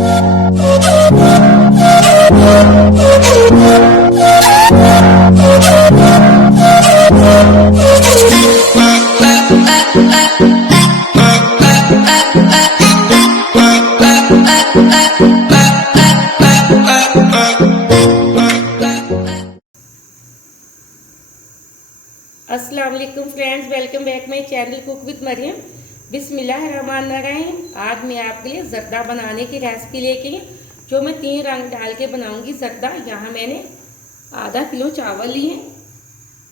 अस्सलाम वालेकुम friends, welcome back my channel cook with Mariam. बिस्मिल्लाहिर्रहमानिर्रहीम। आज मैं आपके लिए जर्दा बनाने की रेसिपी लेके आई, जो मैं 3 रंग डाल के बनाऊंगी जर्दा। यहाँ मैंने आधा किलो चावल लिए,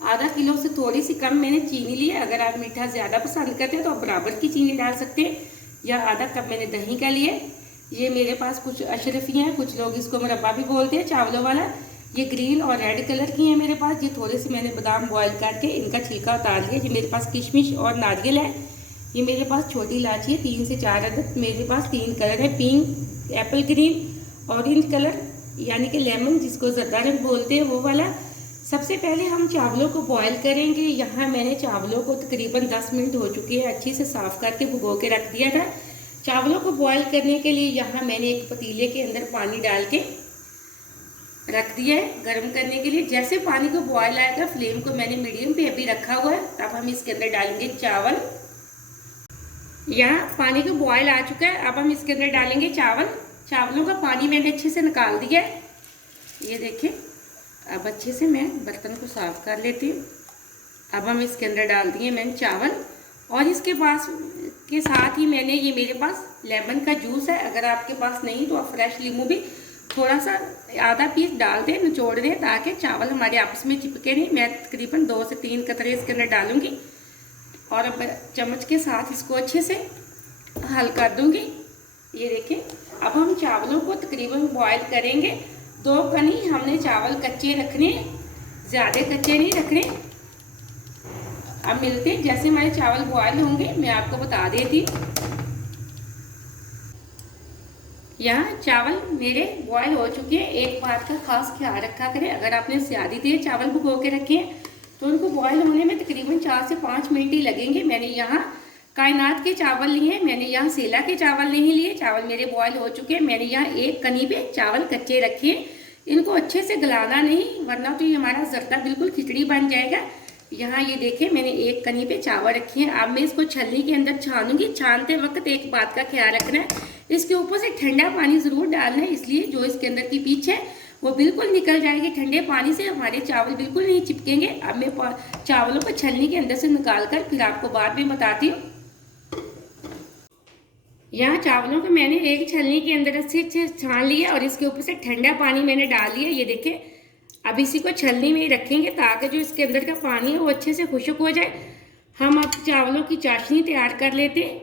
आधा किलो से थोड़ी सी कम मैंने चीनी ली है। अगर आप मीठा ज़्यादा पसंद करते हैं तो आप बराबर की चीनी डाल सकते हैं। या आधा कप मैंने दही का लिए। ये मेरे पास कुछ अशरफी हैं, कुछ लोग इसको मुरब्बा भी बोलते हैं, चावलों वाला। ये ग्रीन और रेड कलर की है मेरे पास। ये थोड़े से मैंने बादाम बॉईल करके इनका छिलका उतार लिया। ये मेरे पास किशमिश और नारियल है। ये मेरे पास छोटी इलायची है 3 से 4 अदद। मेरे पास 3 कलर है, pink, Apple green, orange colour यानी कि लेमन, जिसको जर्दा रंग बोलते हैं, वो वाला। सबसे पहले हम चावलों को बॉयल करेंगे। यहाँ मैंने चावलों को तकरीबन 10 मिनट हो चुकी है अच्छी से साफ़ करके भिगो के रख दिया था। चावलों को बॉयल करने के लिए यहाँ मैंने एक पतीले के अंदर पानी डाल के रख दिया है गर्म करने के लिए। जैसे पानी को बॉयल आएगा, फ्लेम को मैंने मीडियम पे अभी रखा हुआ है। अब हम इसके अंदर डालेंगे चावल। यहाँ पानी को बॉयल आ चुका है। अब हम इसके अंदर डालेंगे चावल। चावलों का पानी मैंने अच्छे से निकाल दिया है, ये देखिए। अब अच्छे से मैं बर्तन को साफ कर लेती हूँ। अब हम इसके अंदर डाल दिए मैंने चावल, और इसके पास के साथ ही मैंने ये मेरे पास लेमन का जूस है। अगर आपके पास नहीं तो आप फ्रेश नींबू भी थोड़ा सा आधा पीस डाल दें, निचोड़ दें, ताकि चावल हमारे आपस में चिपके नहीं। मैं तकरीबन 2 से 3 कतरे इसके अंदर डालूंगी, और अब चम्मच के साथ इसको अच्छे से हल कर दूंगी। ये देखिए, अब हम चावलों को तकरीबन बॉयल करेंगे। 2 कनी हमने चावल कच्चे रखने, ज़्यादा कच्चे नहीं रखने। अब मिलते हैं जैसे हमारे चावल बॉयल होंगे, मैं आपको बता देती हूँ। यहाँ चावल मेरे बॉयल हो चुके हैं। एक बात का खास ख्याल रखा करें, अगर आपने ज़्यादा देर चावल भिगो के रखे हैं तो उनको बॉयल होने में तकरीबन 4 से 5 मिनट ही लगेंगे। मैंने यहाँ कायनात के चावल लिए हैं, मैंने यहाँ सेला के चावल नहीं लिए। चावल मेरे बॉयल हो चुके हैं। मैंने यहाँ 1 कनी पे चावल कच्चे रखे हैं। इनको अच्छे से गलाना नहीं, वरना तो ये हमारा जर्दा बिल्कुल खिचड़ी बन जाएगा। यहाँ ये देखें, मैंने 1 कनी पे चावल रखे हैं। अब मैं इसको छलनी के अंदर छानूंगी। छानते वक्त एक बात का ख्याल रखना है, इसके ऊपर से ठंडा पानी ज़रूर डालना है, इसलिए जो इसके अंदर की पीच है वो बिल्कुल निकल जाएगी। ठंडे पानी से हमारे चावल बिल्कुल नहीं चिपकेंगे। अब मैं चावलों को छलनी के अंदर से निकाल कर फिर आपको बाद में बताती हूँ। यहाँ चावलों को मैंने एक छलनी के अंदर से छान लिया, और इसके ऊपर से ठंडा पानी मैंने डाल लिया। ये देखें, अब इसी को छलनी में ही रखेंगे ताकि जो इसके अंदर का पानी है वो अच्छे से खुश्क हो जाए। हम अब चावलों की चाशनी तैयार कर लेते हैं।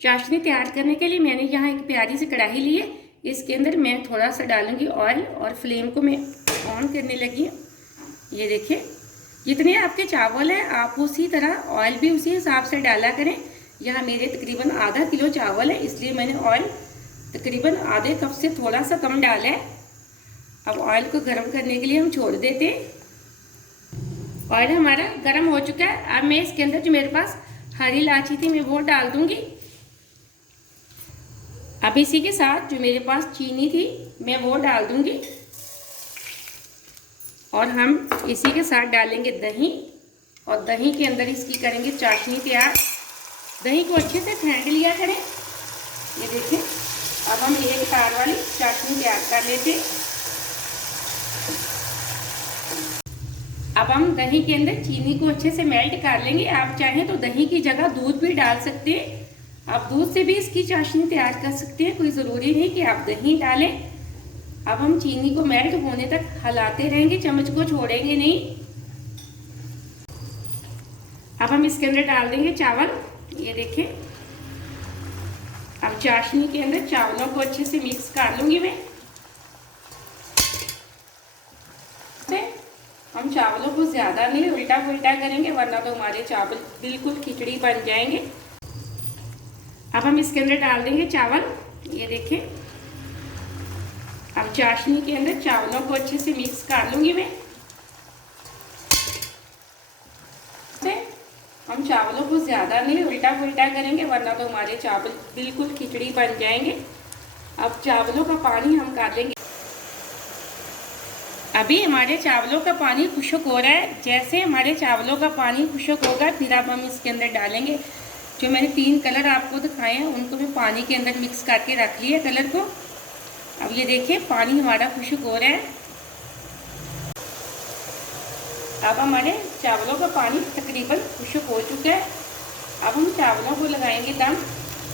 चाशनी तैयार करने के लिए मैंने यहाँ एक प्यारी सी कढ़ाई ली है। इसके अंदर मैं थोड़ा सा डालूंगी ऑयल, और फ्लेम को मैं ऑन करने लगी हूँ। ये देखिए, जितने आपके चावल हैं आप उसी तरह ऑयल भी उसी हिसाब से डाला करें। यहाँ मेरे तकरीबन आधा किलो चावल है, इसलिए मैंने ऑयल तकरीबन आधे कप से थोड़ा सा कम डाला है। अब ऑयल को गर्म करने के लिए हम छोड़ देते हैं। ऑयल हमारा गर्म हो चुका है। अब मैं इसके अंदर जो मेरे पास हरी इलायची थी मैं वो डाल दूंगी। अब इसी के साथ जो मेरे पास चीनी थी मैं वो डाल दूंगी, और हम इसी के साथ डालेंगे दही, और दही के अंदर इसकी करेंगे चाशनी तैयार। दही को अच्छे से फेंट लिया करें। ये देखिए, अब हम एक तार वाली चाशनी तैयार कर लेते हैं। अब हम दही के अंदर चीनी को अच्छे से मेल्ट कर लेंगे। आप चाहें तो दही की जगह दूध भी डाल सकते हैं। आप दूध से भी इसकी चाशनी तैयार कर सकते हैं, कोई ज़रूरी नहीं कि आप दही डालें। अब हम चीनी को मेल्ट होने तक हिलाते रहेंगे, चम्मच को छोड़ेंगे नहीं। अब हम इसके अंदर डाल देंगे चावल। ये देखें, अब चाशनी के अंदर चावलों को अच्छे से मिक्स कर लूंगी मैं। हम चावलों को ज़्यादा नहीं उल्टा पुल्टा करेंगे, वरना तो हमारे चावल बिल्कुल खिचड़ी बन जाएंगे। अब हम इसके अंदर डाल देंगे चावल। ये देखें, अब चाशनी के अंदर चावलों को अच्छे से मिक्स कर लूंगी मैं। हम हम चावलों को ज़्यादा नहीं उल्टा पुल्टा करेंगे, वरना तो हमारे चावल बिल्कुल खिचड़ी बन जाएंगे। अब चावलों का पानी हम काट लेंगे। अभी हमारे चावलों का पानी खुश्क हो रहा है। जैसे हमारे चावलों का पानी खुश्क होगा फिर अब हम इसके अंदर डालेंगे जो मैंने 3 कलर आपको दिखाए हैं, उनको मैं पानी के अंदर मिक्स करके रख लिया कलर को। अब ये देखिए पानी हमारा खुश्क हो रहा है। अब हमारे चावलों का पानी तकरीबन खुश्क हो चुका है। अब हम चावलों को लगाएंगे दम।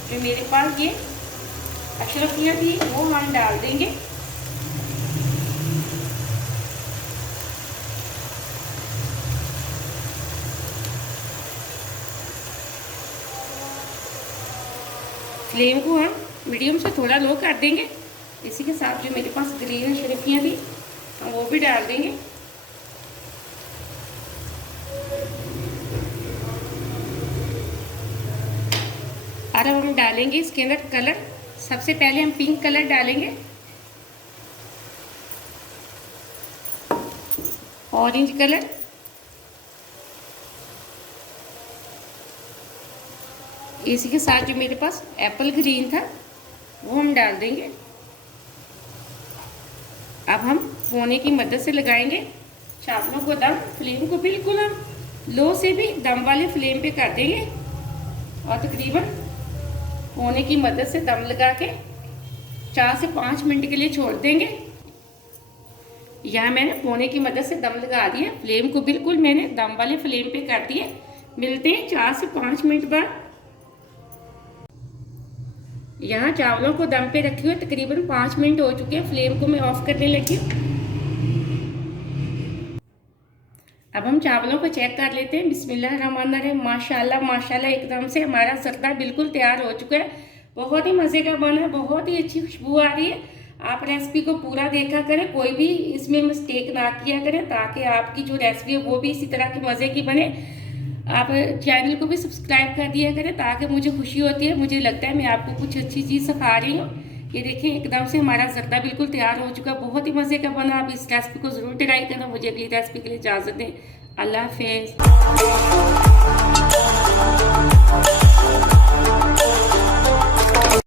जो मेरे पास ये अशरफियाँ थी वो हम डाल देंगे। फ्लेम को हम मीडियम से थोड़ा लो कर देंगे। इसी के साथ जो मेरे पास ग्रीन अशरफियाँ थी हम वो भी डाल देंगे। और अब हम डालेंगे इसके अंदर कलर। सबसे पहले हम पिंक कलर डालेंगे, ऑरेंज कलर, इसी के साथ जो मेरे पास एप्पल ग्रीन था वो हम डाल देंगे। अब हम पोने की मदद से लगाएंगे चावलों को दम। फ्लेम को बिल्कुल हम लो से भी दम वाले फ्लेम पे कर देंगे और तकरीबन पोने की मदद से दम लगा के 4 से 5 मिनट के लिए छोड़ देंगे। यहाँ मैंने पोने की मदद से दम लगा दिया। फ्लेम को बिल्कुल मैंने दम वाले फ्लेम पे कर दिया। मिलते हैं 4 से 5 मिनट बाद। यहाँ चावलों को दम पे रखे हुए तकरीबन 5 मिनट हो चुके हैं। फ्लेम को मैं ऑफ करने लगी हूँ। अब हम चावलों को चेक कर लेते हैं। बिस्मिल्लाहिर्रहमानिर्रहीम। माशाल्लाह माशाल्लाह एकदम से हमारा जर्दा बिल्कुल तैयार हो चुका है। बहुत ही मज़े का बना है, बहुत ही अच्छी खुशबू आ रही है। आप रेसिपी को पूरा देखा करें, कोई भी इसमें मिस्टेक ना किया करें, ताकि आपकी जो रेसिपी है वो भी इसी तरह की मज़े की बने। आप चैनल को भी सब्सक्राइब कर दिया करें ताकि मुझे खुशी होती है, मुझे लगता है मैं आपको कुछ अच्छी चीज़ सिखा रही हूँ। ये देखें एकदम से हमारा जर्दा बिल्कुल तैयार हो चुका, बहुत ही मज़े का बना। आप इस रेसिपी को ज़रूर ट्राई करना। मुझे अगली रेसिपी के लिए इजाज़त दें। अल्लाह हाफ़िज़।